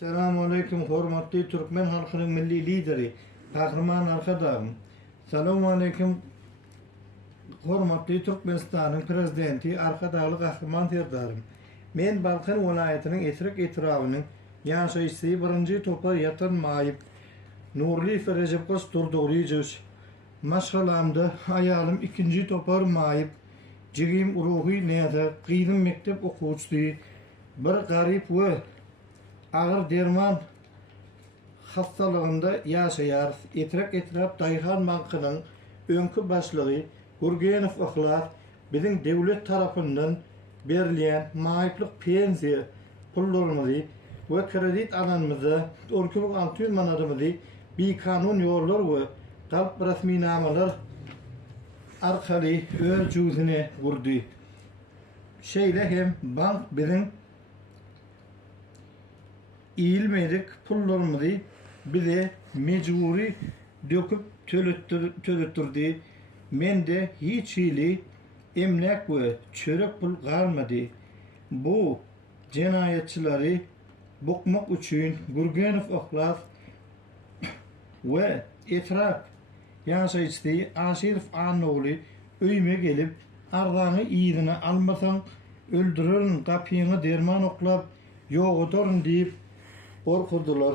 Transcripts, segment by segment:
Selamun aleyküm hormatly Türkmen halkynyň milli lideri, Kahraman Arkadaşım. Selamun aleyküm hormatly Türkmenistanyň prezidenti, Arkadaşly Kahraman Serdarym. Men Balkan welaýatynyň Etrik etrawynyň ýaşaýçysy birinji topa ýatan maýyp Nurly Ferejep Durduryjyş. Maşgalamda aýalym ikinji topar maýyp jigim ruhy näde gyýdym mektep okuwçysy bir garyp we ağır derman hastalığında yaşayar. Etrap Dayhan Bankynyň öňkü başlygy Gurgenov Ihlas biziň döwlet tarapyndan berilýän maýyplyk pensiýa pullarymyzy we kredit alanymyzy 4600 manatymyzy bir kanun ýollar we galp rasminamalar arkaly öz jüzüne gurdy. Şeýle hem bank biziň İlmedik pullarımızı bize mecburi döküp tölettirdi. Men de hiç hili emlak ve çörek pul kalmadı. Bu cinayetçileri bokmak için Gurgenov Ihlas ve etraf ýaşaýçysy Aşirif Anoğlu öýüme gelip ardany ýygyny almasaň öldürerin, gapyňy derman oklap ýoğudurun diýip korkudular.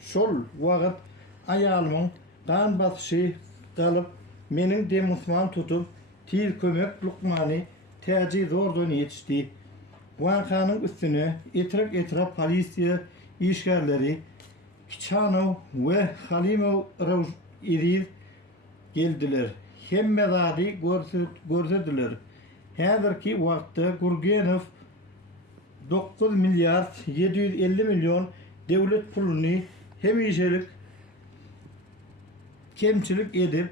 Şol wagt aýalymyň gan basyşy galyp meniň demusman tutup tir kömek lukmany täji zordan ýetişdi. Wankanyň üstüne etrap polisiýa işgärleri Kiçanow we Halimow Ravşidiň geldiler. Hemme zady görsetdiler. Häzirki wagtda Gurgenov 9 milyard 750 milyon devlet puluny hemişelik kemçilik edip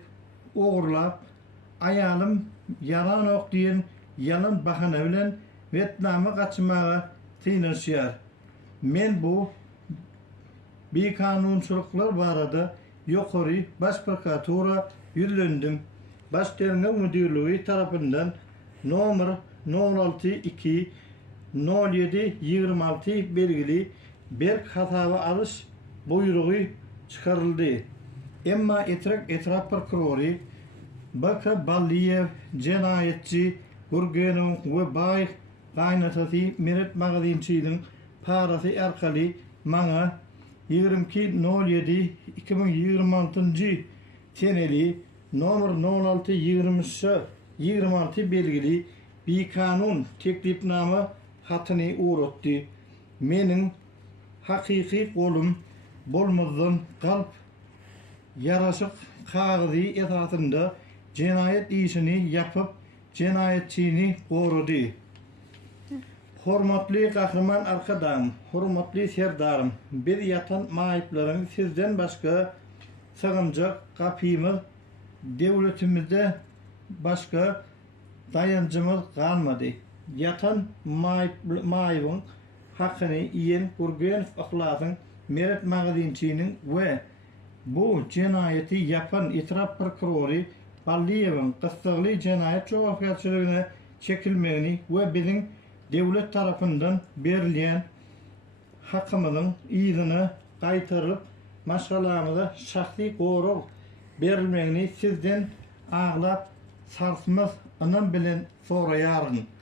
ogurlap aýalym yalan ok diýen yalan bahana bilen Vietnama gaçmaga tynyrşýar. Men bu bir kanunçylyklar barada ýokary baş prokuratura ýüzlendim. Baş Terňew müdirligi tarapyndan nomer 062 07-26 belgili bir hatawa alış buyrugy çıkarıldı. Emma etraf prokurory Baka Balliyev cinayetçi Gurgenov we Bay gaýnatasy Meret Magazinçiň parasy arkaly maňa 22.07.2026 seneli nomer 06-26 belgili bir kanun teklipnama hatyny uğratdy. Meniň hakyky golum bolmazdan galp yaraşyk kagyzy esasynda cinayet işini ýapyp cinayetçini gorudy. Hormatly Kahraman Arkadaşym, hormatly Serdarym, bir ýatan maýyplaryň sizden başga sığınjak gapymyz döwletimizde başga dayanjymyz galmady. Ýatan maýybyň hakyny iýen Gurgenov Ihlasyň Meret Magazinçiň we bu cinayeti yapan etraf prokurory Balliyewiň gysgaly cinayet jogapkärçiligine çekilmegini we biziň döwlet tarapyndan berilýän hakymyzyň ýygyny gaýtaryp maşgalamyza şahsy gorug berilmegini sizden aglap sarsmaz anam bilen soraýaryn.